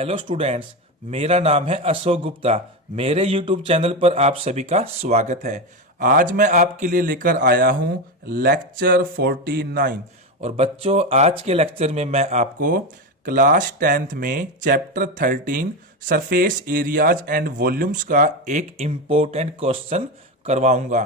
Hello students, मेरा नाम है अशोक गुप्ता। मेरे यूट्यूब चैनल पर आप सभी का स्वागत है। आज मैं आपके लिए लेकर आया हूं लेक्चर 49। और बच्चों, आज के लेक्चर में मैं आपको क्लास 10th में chapter 13 surface areas and volumes का एक इम्पोर्टेंट क्वेश्चन करवाऊंगा।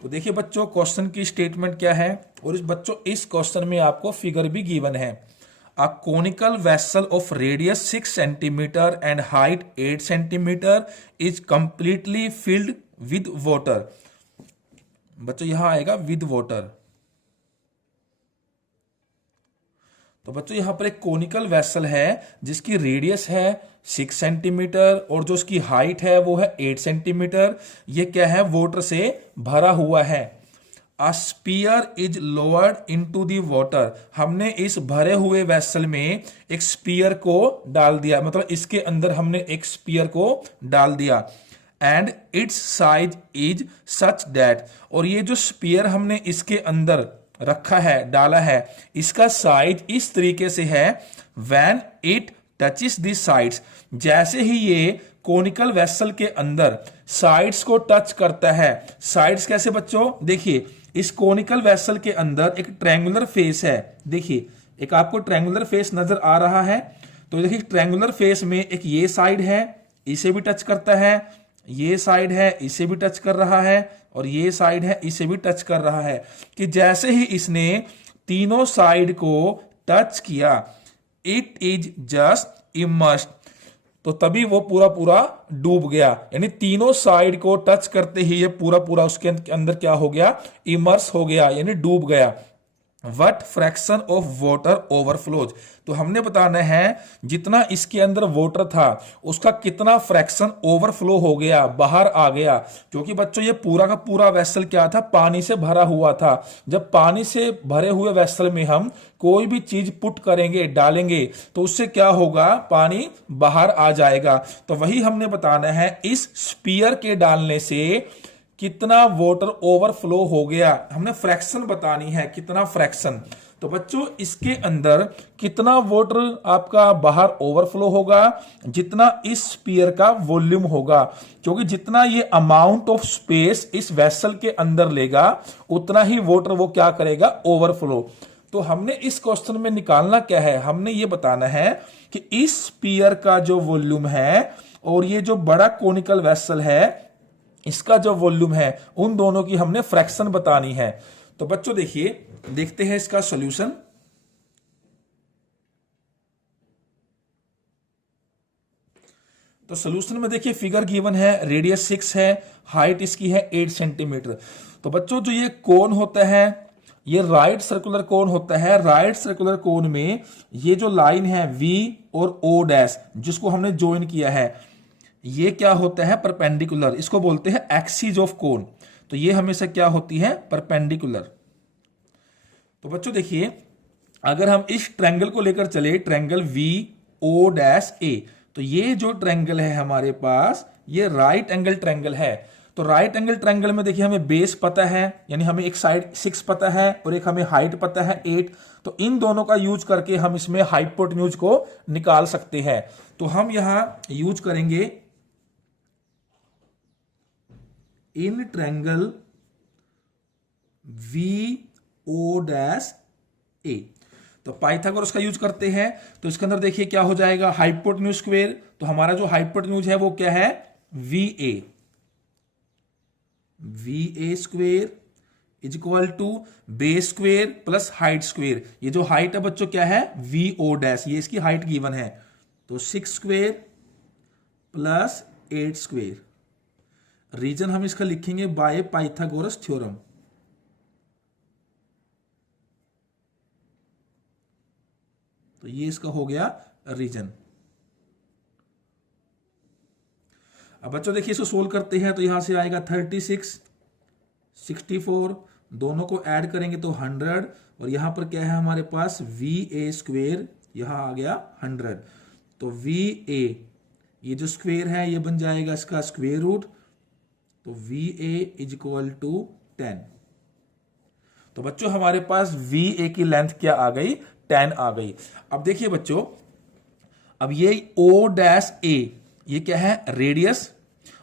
तो देखिए बच्चों, क्वेश्चन की स्टेटमेंट क्या है। और इस क्वेश्चन में आपको फिगर भी गिवन है। A conical vessel of radius 6 centimeter and height 8 centimeter is completely filled with water। बच्चों यहां आएगा with water। तो बच्चों यहां पर एक कोनिकल वेसल है जिसकी रेडियस है 6 सेंटीमीटर और जो उसकी हाइट है वो है 8 सेंटीमीटर। ये क्या है, वाटर से भरा हुआ है। A spear is lowered into the water। हमने इस भरे हुए वेसल में एक स्पीयर को डाल दिया, मतलब इसके अंदर हमने एक स्पीयर को डाल दिया। And it's size is such that, और ये जो स्पीयर हमने इसके अंदर रखा है, डाला है, इसका साइज इस तरीके से है। When it touches the sides, जैसे ही ये कोनिकल वेसल के अंदर साइड्स को टच करता है। साइड्स कैसे बच्चों, देखिए इस कोनिकल वेसल के अंदर एक ट्रायंगुलर फेस है। देखिए एक आपको ट्रायंगुलर फेस नजर आ रहा है। तो देखिए ट्रायंगुलर फेस में एक ये साइड है, इसे भी टच करता है, ये साइड है, इसे भी टच कर रहा है, और ये साइड है, इसे भी टच कर रहा है। कि जैसे ही इसने तीनों साइड को टच किया, इट इज जस्ट इमर्स्ड, तो तभी वो पूरा पूरा डूब गया। यानी तीनों साइड को टच करते ही ये पूरा पूरा उसके अंदर क्या हो गया, इमर्स हो गया, यानी डूब गया। What fraction of water overflows, तो हमने बताना है जितना इसके अंदर वाटर था उसका कितना फ्रैक्शन ओवरफ्लो हो गया, बाहर आ गया। क्योंकि बच्चों ये पूरा का पूरा वेसल क्या था, पानी से भरा हुआ था। जब पानी से भरे हुए वेसल में हम कोई भी चीज पुट करेंगे, डालेंगे, तो उससे क्या होगा, पानी बाहर आ जाएगा। तो वही हमने बताना है, इस स्पीयर के डालने से कितना वाटर ओवरफ्लो हो गया, हमने फ्रैक्शन बतानी है, कितना फ्रैक्शन। तो बच्चों इसके अंदर कितना वाटर आपका बाहर ओवरफ्लो होगा, जितना इस स्पीयर का वॉल्यूम होगा। क्योंकि जितना ये अमाउंट ऑफ स्पेस इस वेसल के अंदर लेगा, उतना ही वाटर वो क्या करेगा, ओवरफ्लो। तो हमने इस क्वेश्चन में निकालना क्या है, हमने ये बताना है कि इस स्पीयर का जो वॉल्यूम है और ये जो बड़ा कोनिकल वेसल है, इसका जो वॉल्यूम है, उन दोनों की हमने फ्रैक्शन बतानी है। तो बच्चों देखिए, देखते हैं इसका सॉल्यूशन। तो सॉल्यूशन में देखिए फिगर गिवन है, रेडियस 6 है, हाइट इसकी है 8 सेंटीमीटर। तो बच्चों जो ये कोन होता है, ये राइट सर्कुलर कोन होता है। राइट सर्कुलर कोन में ये जो लाइन है V और O डैश, जिसको हमने ज्वाइन किया है, ये क्या होता है, परपेंडिकुलर। इसको बोलते हैं एक्सिस ऑफ कोन। तो ये हमेशा क्या होती है, परपेंडिकुलर। तो बच्चों देखिए, अगर हम इस ट्रायंगल को लेकर चले, ट्रायंगल VO'A, तो ये जो ट्रायंगल है हमारे पास, ये राइट एंगल ट्रायंगल है। तो राइट एंगल ट्रायंगल में देखिए हमें बेस पता है, यानी हमें एक साइड 6 पता है और एक हमें हाइट पता है 8। तो इन दोनों का यूज करके हम इसमें हाइपोटेन्यूज को निकाल सकते हैं। तो हम यहां यूज करेंगे इन ट्रायंगल VO'A। तो पाइथागोरस का यूज करते हैं। तो इसके अंदर देखिए क्या हो जाएगा, हाइपोटेन्यूज स्क्वायर। तो हमारा जो हाइपोटेन्यूज है वो क्या है, VA। VA square is equal to base square plus height square. ये जो हाइट है बच्चों क्या है, VO डैश, ये इसकी हाइट गिवन है। तो 6 स्क्वायर प्लस 8 स्क्वायर। रीजन हम इसका लिखेंगे बाय पाइथागोरस थ्योरम। तो ये इसका हो गया रीजन। अब बच्चों देखिए इसको सोल्व करते हैं। तो यहां से आएगा 36, 64, दोनों को ऐड करेंगे तो 100, और यहां पर क्या है हमारे पास, VA स्क्वेयर, यहां आ गया 100। तो VA ये जो स्क्वेयर है ये बन जाएगा इसका स्क्वेयर रूट। तो VA इज इक्वल टू 10। तो बच्चों हमारे पास VA की लेंथ क्या आ गई, 10 आ गई। अब देखिए बच्चों, अब ये O डैश A ये क्या है, रेडियस,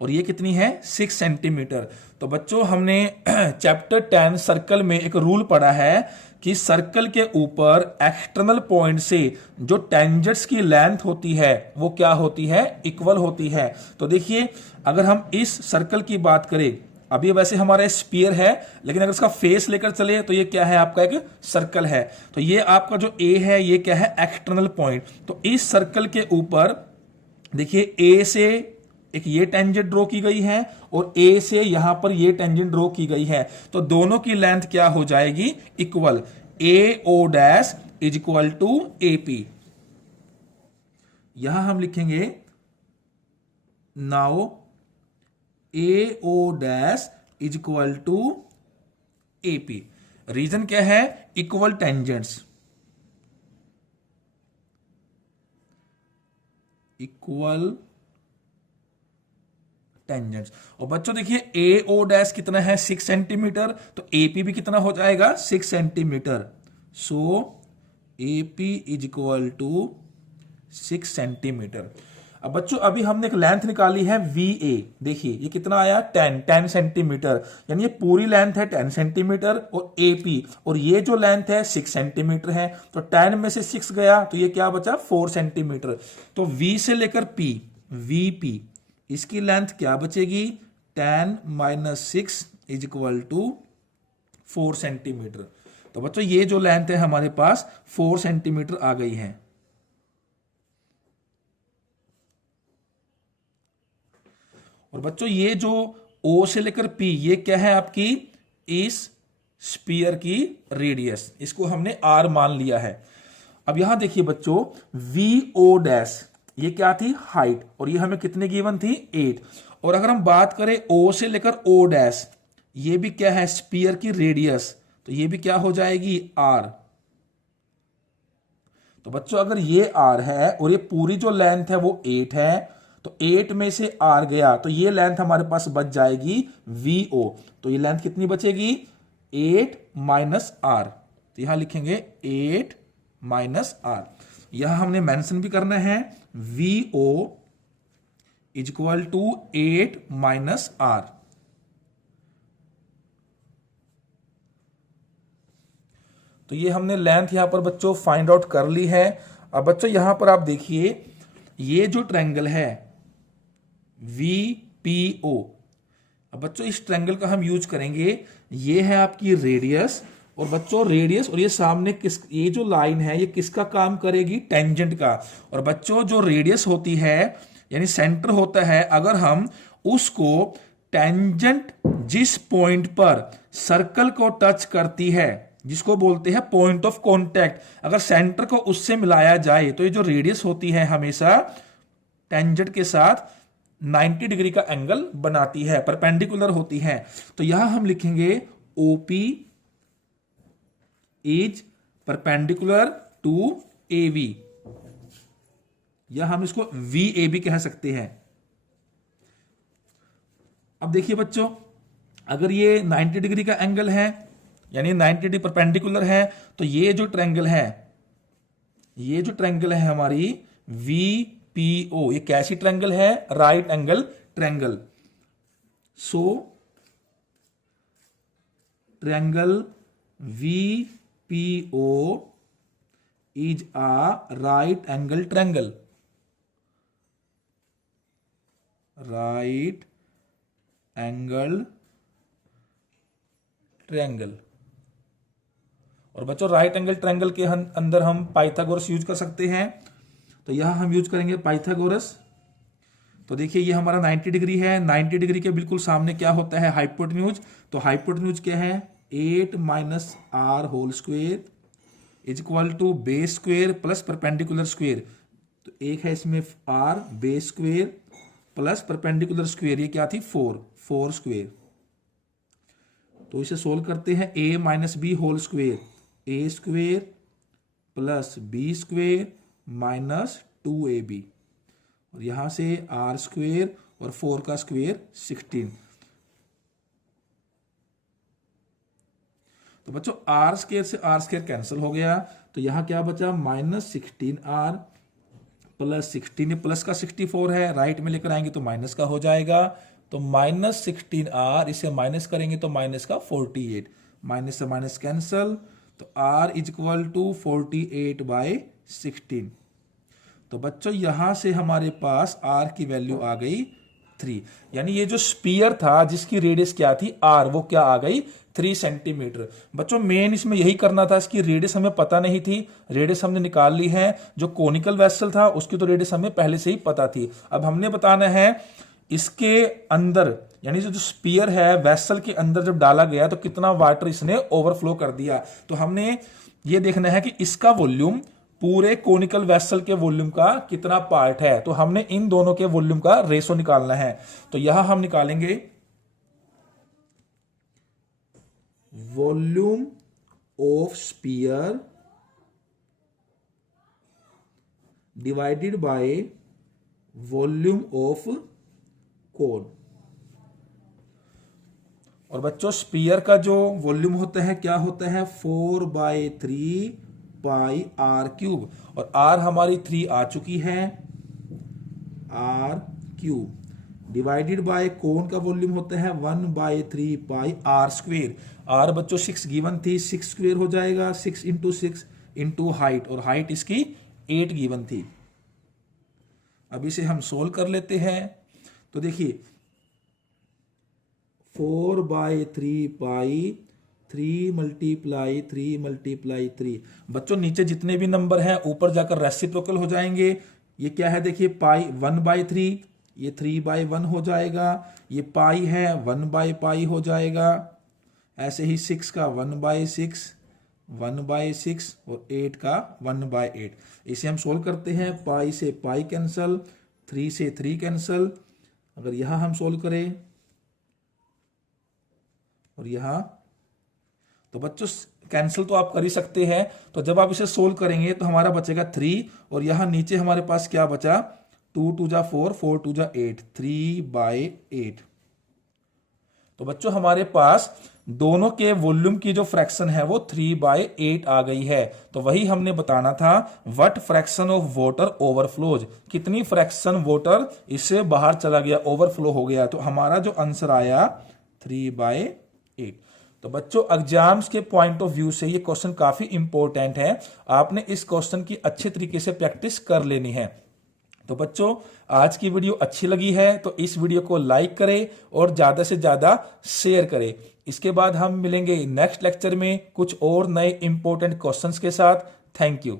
और ये कितनी है, 6 सेंटीमीटर। तो बच्चों हमने चैप्टर 10 सर्कल में एक रूल पढ़ा है कि सर्कल के ऊपर एक्सटर्नल पॉइंट से जो टेंजेंट्स की लेंथ होती है वो क्या होती है, इक्वल होती है। तो देखिए अगर हम इस सर्कल की बात करें, अभी वैसे हमारा स्फीयर है, लेकिन अगर इसका फेस लेकर चले तो ये क्या है, आपका एक सर्कल है। तो ये आपका जो ए है ये क्या है, एक्सटर्नल पॉइंट। तो इस सर्कल के ऊपर देखिए ए से एक ये टेंजेंट ड्रॉ की गई है और ए से यहां पर ये टेंजेंट ड्रॉ की गई है। तो दोनों की लेंथ क्या हो जाएगी, equal. A O dash is equal to A P. यहां हम लिखेंगे now A O dash is equal to A P. Reason क्या है, इक्वल टेंजेंट्स, इक्वल टेंजेंट्स। और बच्चों देखिए ए ओ डैश कितना है, 6 सेंटीमीटर, तो एपी भी कितना हो जाएगा, 6 centimetre. So AP is equal to 6 centimetre. अब बच्चों अभी हमने एक लेंथ निकाली है वी ए, देखिए ये कितना आया, 10 सेंटीमीटर, यानी ये पूरी लेंथ है 10 सेंटीमीटर, और एपी और ये जो लेंथ है 6 सेंटीमीटर है। तो 10 में से 6 गया तो ये क्या बचा, 4 सेंटीमीटर। तो वी से लेकर पी, वी पी, इसकी लेंथ क्या बचेगी, 10 minus 6 is equal to 4 centimetre. तो बच्चों ये जो लेंथ है हमारे पास 4 सेंटीमीटर आ गई है। और बच्चों ये जो O से लेकर P ये क्या है, आपकी इस स्पीयर की रेडियस, इसको हमने R मान लिया है। अब यहां देखिए बच्चों वी ओ डैश ये क्या थी, हाइट, और ये हमें कितने गिवन थी, 8। और अगर हम बात करें O से लेकर O डैश, ये भी क्या है, स्पीयर की रेडियस, तो ये भी क्या हो जाएगी, R। तो बच्चों अगर ये R है और ये पूरी जो लेंथ है वो 8 है, तो 8 में से R गया तो ये लेंथ हमारे पास बच जाएगी VO। तो ये लेंथ कितनी बचेगी, 8 माइनस R। तो यहां लिखेंगे 8 माइनस R। यहां हमने मेंशन भी करना है VO is equal to 8 minus R। तो ये हमने लेंथ यहां पर बच्चों फाइंड आउट कर ली है। अब बच्चों यहां पर आप देखिए ये जो ट्रायंगल है VPO, अब बच्चों इस ट्रायंगल का हम यूज करेंगे, ये है आपकी रेडियस, और बच्चों रेडियस और ये सामने किस, ये जो लाइन है ये किसका काम करेगी, टेंजेंट का। और बच्चों जो रेडियस होती है यानी सेंटर होता है, अगर हम उसको टेंजेंट जिस पॉइंट पर सर्कल को टच करती है जिसको बोलते हैं पॉइंट ऑफ कांटेक्ट, अगर सेंटर को उससे मिलाया जाए तो ये जो रेडियस होती है हमेशा टेंजेंट के साथ 90 डिग्री का एंगल बनाती है, परपेंडिकुलर होती है। तो यहां हम लिखेंगे OP is perpendicular to AV, या हम इसको VAB कह सकते हैं। अब देखिए बच्चों अगर ये 90 डिग्री का एंगल है यानी 90 डिग्री परपेंडिकुलर है, तो ये जो ट्रायंगल है, ये जो ट्रायंगल है हमारी VPO, ये कैसी ट्रायंगल है, right angle triangle. So triangle VPO is a right angle triangle, right angle triangle. और बच्चों राइट एंगल ट्रायंगल के अंदर हम पाइथागोरस यूज कर सकते हैं। तो यहां हम यूज करेंगे पाइथागोरस। तो देखिए ये हमारा 90 डिग्री है, 90 डिग्री के बिल्कुल सामने क्या होता है, हाइपोटेन्यूज। तो हाइपोटेन्यूज क्या है, 8 minus R whole square is equal to base square plus perpendicular square. तो एक है इसमें R base square plus perpendicular square, ये क्या थी 4 स्क्वेयर। तो इसे सोल्व करते हैं, A minus B whole square, A square plus B square minus 2AB, और यहां से R स्क्वेयर और 4 का स्क्वेयर 16। तो बच्चों R स्क्वेयर से R स्क्वेयर कैंसिल हो गया, तो यहां क्या बचा, माइनस 16R प्लस 16, प्लस का 64 है, राइट में लेकर आएंगे तो माइनस का हो जाएगा, तो -16R, इसे माइनस करेंगे तो माइनस का 48, माइनस से माइनस कैंसल, तो R इज इक्वल टू 48/16। तो बच्चों यहां से हमारे पास R की वैल्यू आ गई 3, यानी ये जो स्पीयर था जिसकी रेडियस क्या थी R, वो क्या आ गई 3 सेंटीमीटर। बच्चों मेन इसमें यही करना था, इसकी रेडियस हमें पता नहीं थी, रेडियस हमने निकाल ली है। जो कोनिकल वेसल था उसकी तो रेडियस हमें पहले से ही पता थी। अब हमने बताना है इसके अंदर, यानी जो स्पीयर है वेसल के अंदर जब डाला गया तो कितना वाटर इसने ओवरफ्लो कर दिया। तो हमने ये देखना है कि इसका वॉल्यूम पूरे कोनिकल वेसल के वॉल्यूम का कितना पार्ट है। तो हमने इन दोनों के वॉल्यूम का रेशो निकालना है। तो यहां हम निकालेंगे volume of sphere divided by volume of cone. और बच्चों स्पीयर का जो वॉल्यूम होता है क्या होता है 4/3πr³, और r हमारी 3 आ चुकी है, r³ डिवाइडेड बाय कोन का वॉल्यूम होता है 1/3πr²। r बच्चों 6 गिवन थी, 6 स्क्वेयर हो जाएगा, 6 इंटू 6 इंटू हाइट, और हाइट इसकी 8 गिवन थी। अब इसे हम सोल्व कर लेते हैं। तो देखिए 4/3π 3 बच्चों नीचे जितने भी नंबर हैं ऊपर जाकर रेसिप्रोकल हो जाएंगे। ये क्या है देखिए पाई 1/3, ये 3/1 हो जाएगा, ये पाई है 1/π हो जाएगा, ऐसे ही 6 का 1/6 और 8 का 1/8। इसे हम सोल्व करते हैं, पाई से पाई कैंसल, 3 से 3 कैंसल। अगर यहां हम सोल्व करें और यहां, तो बच्चों कैंसिल तो आप कर ही सकते हैं। तो जब आप इसे सोल्व करेंगे तो हमारा बचेगा 3, और यहां नीचे हमारे पास क्या बचा 2 2 जा 4, 4 2 जा 8, 3/8। तो बच्चों हमारे पास दोनों के वॉल्यूम की जो फ्रैक्शन है वो 3/8 आ गई है। तो वही हमने बताना था, what fraction of water overflows, कितनी फ्रैक्शन वाटर इससे बाहर चला गया, ओवरफ्लो हो गया। तो हमारा जो आंसर आया 3/8। तो बच्चों एग्जाम्स के पॉइंट ऑफ व्यू से ये क्वेश्चन काफी इंपॉर्टेंट है, आपने इस क्वेश्चन की अच्छे तरीके से प्रैक्टिस कर लेनी है। तो बच्चों आज की वीडियो अच्छी लगी है तो इस वीडियो को लाइक करें और ज्यादा से ज्यादा शेयर करें। इसके बाद हम मिलेंगे नेक्स्ट लेक्चर में कुछ और नए इंपॉर्टेंट क्वेश्चंस के साथ। Thank you.